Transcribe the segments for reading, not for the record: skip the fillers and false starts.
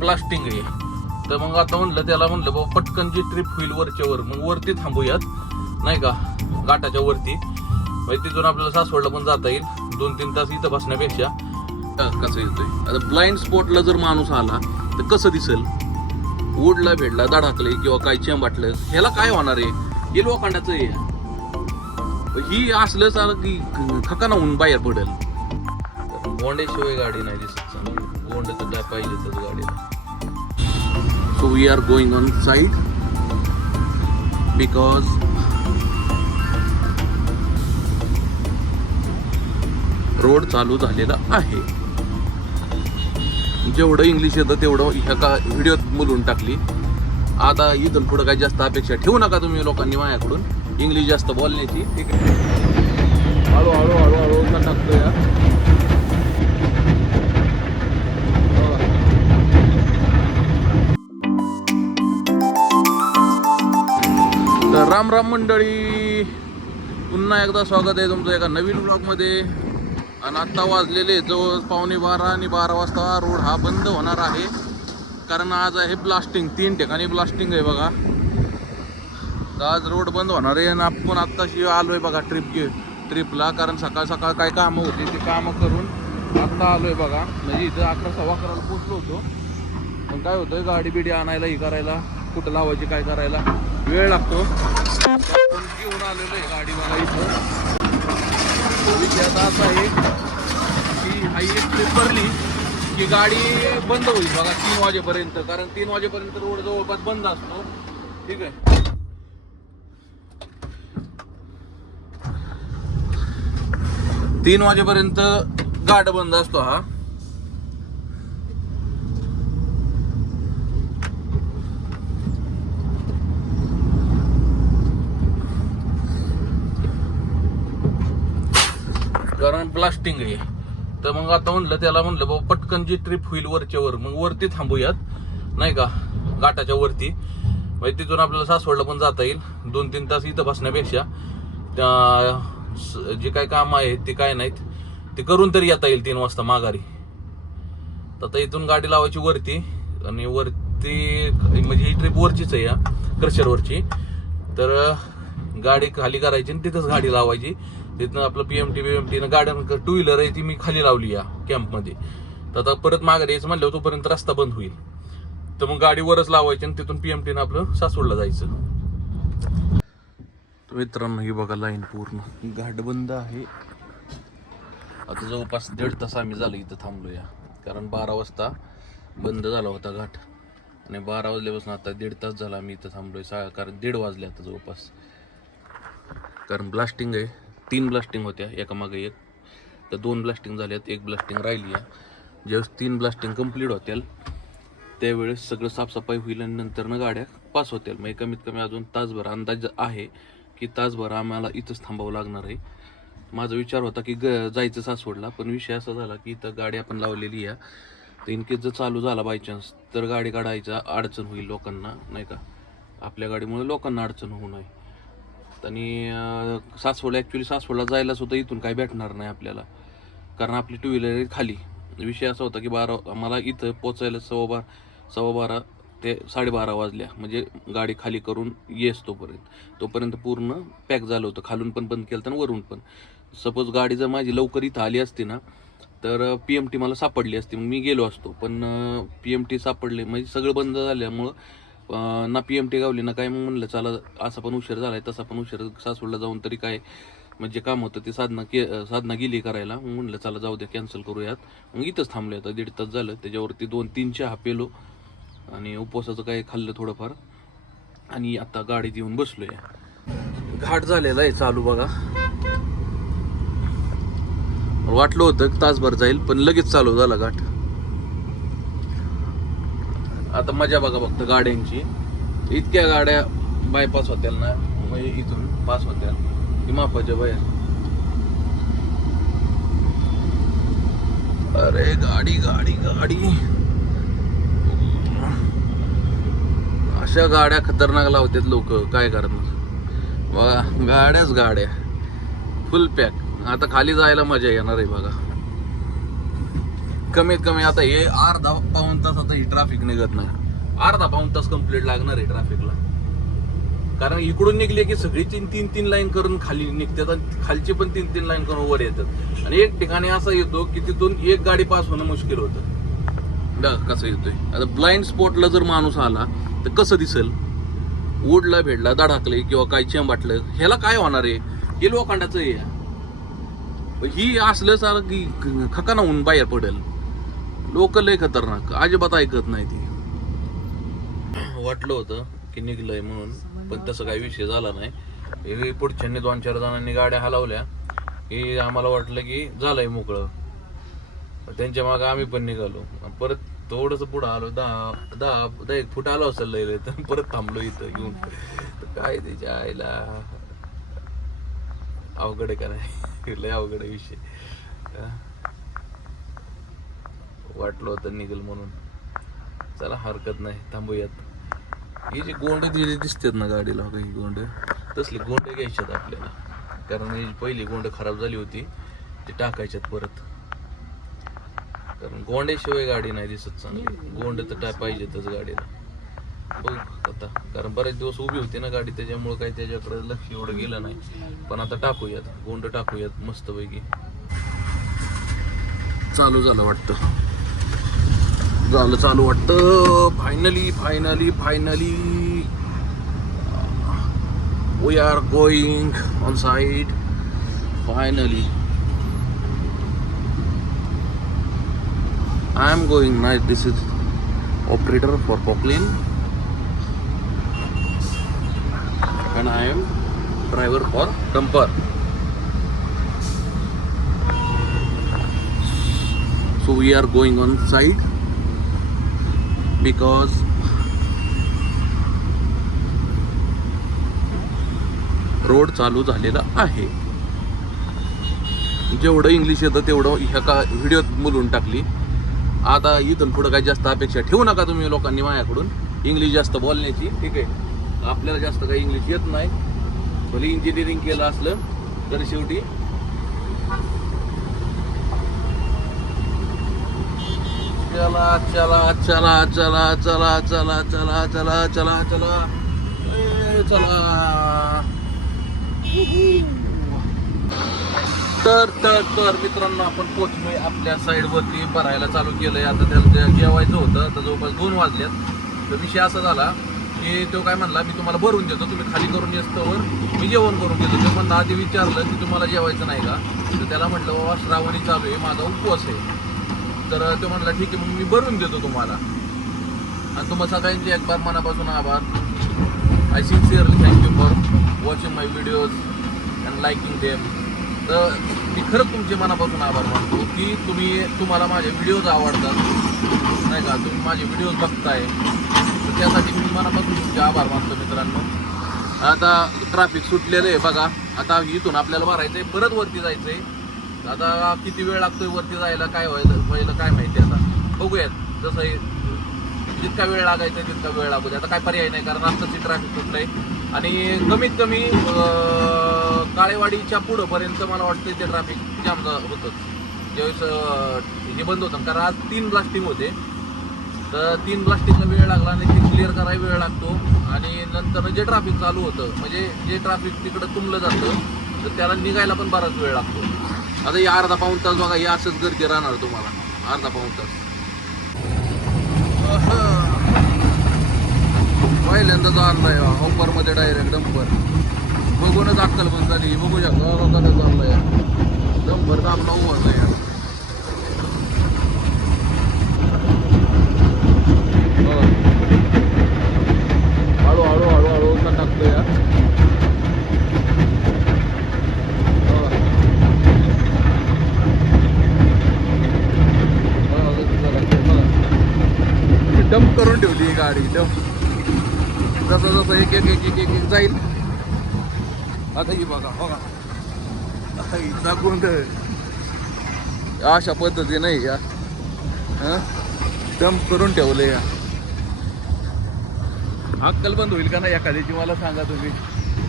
Blasting आहे. तर मग आता म्हणलं बाबा पटकन जी ट्रिप होईल वरच्या वर, मग वरती थांबूयात नाही का, घाटाच्या वरती. म्हणजे तिथून आपल्याला सासवडला पण जाता येईल. 2-3 तास इथं बसण्यापेक्षा. कसं येतोय आता ब्लाइंड स्पॉटला जर माणूस आला तर कसं दिसेल, ओढला भेटला धडाकले किंवा काही चेंबाटलं, ह्याला काय होणार आहे? हे लोखंडाचं आहे. ही असलं सार की खकाना होऊन बाहेर पडेल. गोंड्याशिवाय गाडी नाही दिसत. गोंड तर काय पाहिजे तर गाडीला. So we are going on side because road चालू झालेला आहे. जेवढं इंग्लिश येतं तेवढं ह्या का व्हिडिओत बोलून टाकली. आता इथून पुढं काही जास्त अपेक्षा ठेवू नका तुम्ही लोकांनी माझ्याकडून इंग्लिश जास्त बोलण्याची. ठीक आहे, हळू टाकतो या. तर राम राम मंडळी, पुन्हा एकदा स्वागत आहे तुमचं एका नवीन ब्लॉगमध्ये. आणि आत्ता वाजलेले जवळ 11:15 आणि 12 वाजता रोड हा बंद होणार आहे. कारण आज आहे ब्लास्टिंग. 3 ठिकाणी ब्लास्टिंग आहे बघा. तर आज रोड बंद होणार आहे. आणि आपण आत्ताशी आलोय बघा ट्रिपला. कारण सकाळ सकाळ काय कामं होती ते कामं करून आत्ता आलोय बघा. म्हणजे इथं 11:15 पोचलो होतो. पण काय होतं, गाडी बिडी आणायला ही करायला, कुठं लावायची काय करायला वेळ लागतो. पण घेऊन आलेलो आहे गाडी बघा इथं. विषय आता असा आहे की हा एक ट्रिप भरली की गाडी बंद होईल बघा 3 वाजेपर्यंत. कारण 3 वाजेपर्यंत रोड जवळपास बंद असतो. ठीक आहे, 3 वाजेपर्यंत घाट बंद असतो हा. कारण ब्लास्टिंग आहे. तर मग आता म्हणलं बाबा पटकन जी ट्रिप होईल वरच्या वर, मग वरती थांबूयात नाही का, घाटाच्या वरती. म्हणजे तिथून आपल्याला सासवडला पण जाता येईल. 2-3 तास इथं बसण्यापेक्षा जे काय काम आहे ते काय नाहीत ते करून तरी येता येईल 3 वाजता माघारी. तर आता इथून गाडी लावायची वरती. आणि वरती म्हणजे ही ट्रिप वरचीच आहे या क्रशरवरची. तर गाडी खाली करायची आणि तिथंच गाडी लावायची. तिथनं आपलं PMT गाड्या 2 व्हीलर आहे ती मी खाली लावली या कॅम्पमध्ये. तर आता परत मागे यायचं म्हणलं तोपर्यंत रस्ता बंद होईल. तर मग गाडी वरच लावायची आणि तिथून PMT आपलं सासवडला जायचं. तर मित्रांनो ही बघा लाईन पूर्ण घाट बंद आहे. आता जवळपास 1.5 तास आम्ही झालं इथं थांबलो या. कारण 12 वाजता बंद झाला होता घाट. आणि 12 वाजल्यापासून आता 1.5 तास झाला आम्ही इथं थांबलोय. कारण 1:30 वाजले आता जवळपास. कारण ब्लास्टिंग आहे. 3 ब्लास्टिंग होत्या एका मागे एक. तर 2 ब्लास्टिंग झाल्यात, 1 ब्लास्टिंग राहिली आहे. ज्यावेळेस 3 ब्लास्टिंग कंप्लीट होतील त्यावेळेस सगळं साफसफाई होईल आणि नंतरनं गाड्या पास होतील. म्हणजे कमीत कमी अजून तासभर अंदाज आहे की तासभर आम्हाला इथंच थांबावं लागणार आहे. माझा विचार होता की जायचं सासवडला, पण विषय असा झाला की इथं गाडी आपण लावलेली आहे. तर इनकेस जर चालू झाला बायचान्स तर गाडी काढायचा अडचण होईल लोकांना नाही का. आपल्या गाडीमुळे लोकांना अडचण होऊ नये. आणि सासवडला जायला सुद्धा इथून काय भेटणार नाही आपल्याला. कारण आपली 2 व्हीलर खाली. विषय असा होता की मला इथं पोचायला 12:15 ते 12:30 वाजल्या. म्हणजे गाडी खाली करून तोपर्यंत पूर्ण पॅक झालं होतं. खालून पण बंद केलं आणि वरून पण. सपोज गाडी जर माझी लवकर इथं आली असती ना तर PMT मला सापडली असती, मग मी गेलो असतो. पण PMT सापडले म्हणजे सगळं बंद झाल्यामुळं ना PMT गावली ना काय. मग म्हणलं चला असा पण उशीर झालाय तसा पण उशीर, सासवडला जाऊन तरी काय म्हणजे काम होतं ते साधना गेली करायला. मग म्हणलं चला जाऊ द्या कॅन्सल करूयात. मग इथंच थांबलो. आता 1.5 तास झालं. त्याच्यावरती 2-3 चहा पेलो आणि उपवासाचं काय खाल्लं थोडंफार. आणि आता गाडीत येऊन बसलोय. घाट झालेला आहे चालू बघा. वाटलं होतं तासभर जाईल पण लगेच चालू झाला घाट. आता मजा बघा फक्त गाड्यांची. इतक्या गाड्या बायपास होत्या ना, म्हणजे इथून पास होत्या की मापाच्या बाहेर. अरे गाडी अशा गाड्या खतरनाक लावतात लोक, काय करणार बघा. गाड्या फुल पॅक. आता खाली जायला मजा येणार आहे बघा. कमीत कमी आता हे अर्धा पाऊण तास आता ही ट्रॅफिक निघत नाही, अर्धा पाऊण तास कंप्लीट लागणार आहे ट्रॅफिकला. कारण इकडून निघले की सगळी तीन तीन लाईन करून खाली निघतात आणि खालची पण तीन लाईन करून वर येतात. आणि एक ठिकाणी असं येतो की तिथून एक गाडी पास होणं मुश्किल होतं. कसं येतोय आता ब्लाइंड स्पॉटला जर माणूस आला तर कसं दिसेल? ओढला भेटला धडाकले किंवा काय चेंबाटलं, ह्याला काय होणार आहे? हे लोखंडाचं आहे. ही असलं सार की खकाना होऊन बाहेर पडेल. लोक लय खतरनाक, अजिबात ऐकत नाही ती. वाटलं होतं की निघलंय म्हणून, पण तसं काही विषय झाला नाही. पुढच्यांनी 2-4 जणांनी गाड्या हलवल्या की आम्हाला वाटलं की झालंय मोकळं. त्यांच्या मागे आम्ही पण निघालो. परत थोडस पुढं आलो, 10 फूट आलो असेल लय, तर परत थांबलो इथं घेऊन. काय त्याच्या आईला अवघड आहे का नाही? लय अवघड आहे विषय. वाटलं होतं निघेल म्हणून. चला हरकत नाही, थांबूयात. ही जी गोंड दिसतात ना गाडीला, काही गोंड तसली गोंड घ्यायच्यात आपल्याला. कारण ही पहिली गोंड खराब झाली होती, ती टाकायच्यात परत. कारण गोंड्याशिवाय गाडी नाही दिसत चांगली. गोंड तर पाहिजेतच गाडीला. बघ आता, कारण बरेच दिवस उभी होती ना गाडी, त्याच्यामुळे काही त्याच्याकडे लक्ष एवढं गेलं नाही. पण आता टाकूयात, गोंड टाकूयात मस्तपैकी. चालू झालं वाटतं, चालू वाटतं. Finally we are going on side. Finally I am going now. This is operator for Poklin and I am driver for dumper. So we are going on side because road चालू झालेला आहे. जेवढं इंग्लिश येतं तेवढं ह्या का व्हिडिओत बोलून टाकली. आता इथून पुढं काही जास्त अपेक्षा ठेवू नका तुम्ही लोकांनी माझ्याकडून इंग्लिश जास्त बोलण्याची. ठीक आहे, आपल्याला जास्त काही इंग्लिश येत नाही. भले इंजिनिअरिंग केलं असलं तर शेवटी चला चला चला चला चला चला चला चला चला चला चला. तर मित्रांनो, आपण पोचलोय आपल्या साईडवरती. भरायला चालू केलंय. आता त्याला जेवायचं होतं. आता जवळपास 2 वाजल्यात. तर विषय असा झाला की तो काय म्हणला, मी तुम्हाला भरून देतो, तुम्ही खाली करून येस्तोवर मी जेवण करून देतो. ते म्हणलं आधी विचारलं की तुम्हाला जेवायचं नाही का? तर त्याला म्हटलं बाबा श्रावणी चालू आहे, माझा उपवास आहे. तर तो म्हणला ठीक आहे, मग मी भरून देतो तुम्हाला. आणि तुम्हाला सगळ्यांचे एक बार मनापासून आभार. I sincerely thank you for watching my videos and liking them. तर मी खरंच तुमचे मनापासून आभार मानतो की तुम्हाला माझे व्हिडिओज आवडतात, नाही का? तुम्ही माझे व्हिडिओज बघताय, तर त्यासाठी मी मनापासून तुमचे आभार मानतो मित्रांनो. आता ट्रॅफिक सुटलेलं आहे बघा. आता इथून आपल्याला भरायचं आहे, परत वरती जायचं आहे. आता किती वेळ लागतोय वरती जायला, काय व्हायला काय माहिती. आता बघूयात, जसं जितका वेळ लागायचा तितका वेळ लागू दे. आता काय पर्याय नाही, कारण आत्ताची ट्रॅफिक सुटलं आहे. आणि कमीत कमी काळेवाडीच्या पुढंपर्यंत मला वाटतं ते ट्रॅफिक जाम होतं ज्यावेळेस हे बंद होतं. कारण आज 3 ब्लास्टिंग होते. तर 3 ब्लास्टिंगला वेळ लागला आणि ते क्लिअर करायला वेळ लागतो. आणि नंतर जे ट्रॅफिक चालू होतं, म्हणजे जे ट्रॅफिक तिकडं तुंबलं जातं, तर त्याला निघायला पण बराच वेळ लागतो. आता हे अर्धा पाऊण तास बघा, हे असंच गर्दी राहणार तुम्हाला अर्धा पाऊण तास. पहिल्यांदाच आणलाय ऑफरमध्ये डायरेक्ट डंपर. बघूनच अक्कल बंद झाली. बघू शकता कसं चाललंय डंपर तर आपला उभारला यार. हळूहळू हळूहळू का टाकतो यार. डंप करून ठेवली ही गाडी. डंप जसं जसं एक एक एक एक एक जाईल. आता ही बघा बघा गुंड अशा पद्धती नाही या. डंप करून ठेवले या. अक्कल बंद होईल का नाही एखाद्याची मला सांगा तुम्ही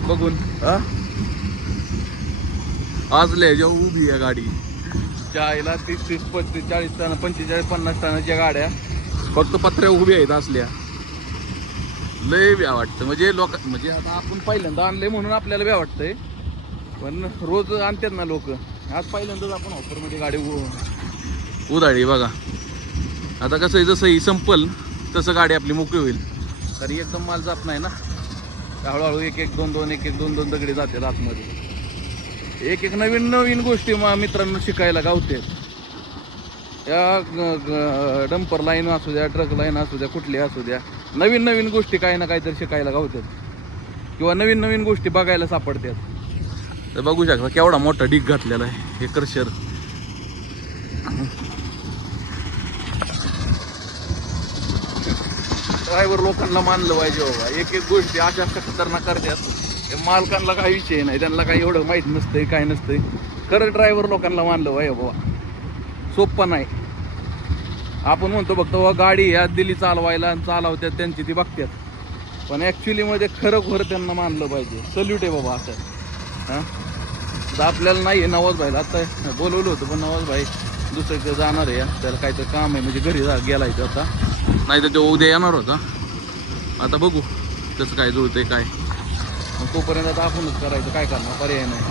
बघून. आज लय जेव्हा उभी आहे गाडी. चायला 30-30, 35, 40 टन, 45, 50 टनाच्या गाड्या फक्त पत्र्या उभ्या आहेत असल्या. लय व्या वाटतं म्हणजे म्हणजे आता आपण पहिल्यांदा आणले म्हणून आपल्याला व्या वाटतंय, पण रोज आणतात ना लोक. आज पहिल्यांदाच आपण ऑफरमध्ये गाडी उधाळी बघा. आता कसं आहे, जसं ही संपल तसं गाडी आपली मोकळी होईल. तरी एकदम माल जात नाही ना, हळूहळू 1-1, 2-2, 1-1, 2-2 दगडी जातात आतमध्ये. एक नवीन नवीन गोष्टी मित्रांनो शिकायला गावते. या डंपर लाईन असू द्या, ट्रक लाईन असू द्या, कुठली असू द्या, नवीन नवीन गोष्टी काही ना काहीतरी शिकायला गावतात किंवा नवीन नवीन गोष्टी बघायला सापडतात. तर बघू शकता केवढा मोठा ढीग घातलेला आहे हे क्रशर. ड्रायव्हर लोकांना मानलं पाहिजे बाबा, एक एक गोष्टी अशा अशा खतरनाक करतात. मालकांना काही विषय नाही, त्यांना काही एवढं माहीत नसतंय, काय नसतंय. खरं ड्रायव्हर लोकांना मानलं पाहिजे बाबा, सोप्पा नाही. आपण म्हणतो फक्त बाबा गाडी ह्या दिली चालवायला आणि चालवतात त्यांची ती बघतात, पण ॲक्च्युलीमध्ये खरं त्यांना मानलं पाहिजे. सल्यूट आहे बाबा असं. हां, तर आपल्याला नाही आहे नवाज भाईला आता बोलवलं होतं, पण नवाज भाई दुसरीकडे जाणार आहे, त्याला काहीतरी काम आहे म्हणजे घरी गेला आहे आता, नाही तर तो उद्या येणार होता. आता बघू कसं काय जुळतंय काय, मग तोपर्यंत आता आपणच करायचं, काय करणार, पर्याय नाही.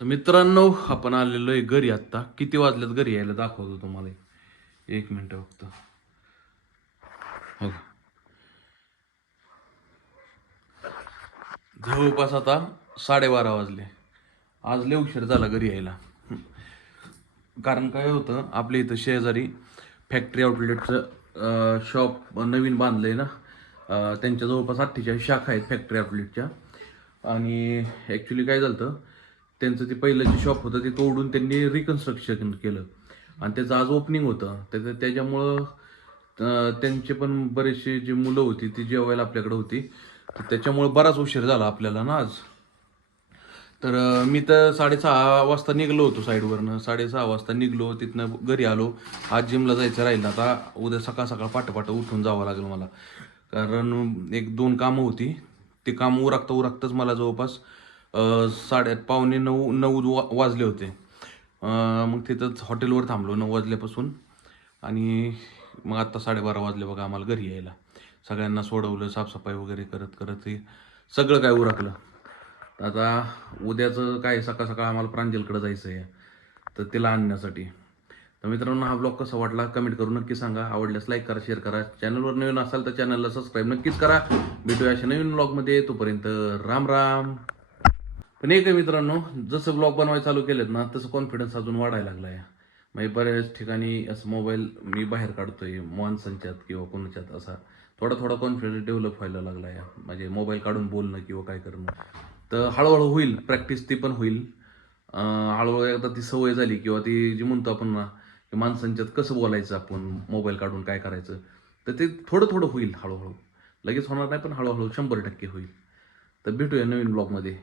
तर मित्रांनो आपण आलेलो आहे घरी. आत्ता किती वाजल्यात घरी यायला दाखवतो तुम्हाला, 1 मिनिट फक्त. हो, जवळपास आता 12:30 वाजले. आज लय उशीर झाला घरी यायला. कारण काय होतं, आपल्या इथं शेजारी फॅक्टरी आउटलेटचं शॉप नवीन बांधलंय ना. त्यांच्या जवळपास 48 शाखा आहेत फॅक्टरी आउटलेटच्या. आणि ॲक्च्युली काय झालं, त्यांचं ते पहिलं जे शॉप होतं ते तोडून त्यांनी रिकन्स्ट्रक्शन केलं आणि त्याचं आज ओपनिंग होतं. त्याच्यामुळं त्यांचे पण बरेचसे जे मुलं होती ती जेवायला आपल्याकडे होती, तर त्याच्यामुळे बराच उशीर झाला आपल्याला ना आज. तर मी तर 6:30 वाजता निघलो होतो साईडवरनं. 6:30 वाजता निघलो, तिथनं घरी आलो. आज जिमला जायचं राहिलं, आता उद्या सकाळ सकाळ पाठ उठून जावं लागेल मला, कारण 1-2 कामं होती. ते काम उरकताच मला जवळपास 8:30-9 वाजले होते. मग तिथंच हॉटेलवर थांबलो 9 वाजल्यापासून, आणि मग आत्ता 12:30 वाजले बघा आम्हाला घरी यायला. सगळ्यांना सोडवलं, साफसफाई वगैरे करत करत हे सगळं काय उरकलं. आता उद्याचं काय सकाळ सकाळ आम्हाला प्रांजलकडे जायचं आहे, तर तिला आणण्यासाठी. तर मित्रांनो हा ब्लॉग कसा वाटला कमेंट करून नक्की सांगा. आवडल्यास लाईक करा, शेअर करा. चॅनलवर नवीन असाल तर चॅनलला सबस्क्राईब नक्कीच करा. भेटूया अशा नवीन ब्लॉगमध्ये, तोपर्यंत राम राम. पण एक आहे मित्रांनो, जसं ब्लॉग बनवायला चालू केलेत ना तसं कॉन्फिडन्स अजून वाढायला लागला आहे. म्हणजे बऱ्याच ठिकाणी असं मोबाईल मी बाहेर काढतोय माणसांच्यात किंवा कोणाच्यात, असा थोडा कॉन्फिडन्स डेव्हलप व्हायला लागला आहे. म्हणजे मोबाईल काढून बोलणं किंवा काय करणं. तर हळूहळू होईल प्रॅक्टिस, ती पण होईल. हळूहळू एकदा ती सवय झाली किंवा ती जी म्हणतो आपण ना की माणसांच्यात कसं बोलायचं आपण मोबाईल काढून काय करायचं, तर ते थोडं होईल हळूहळू. लगेच होणार नाही, पण हळूहळू 100% होईल. तर भेटूया नवीन ब्लॉगमध्ये.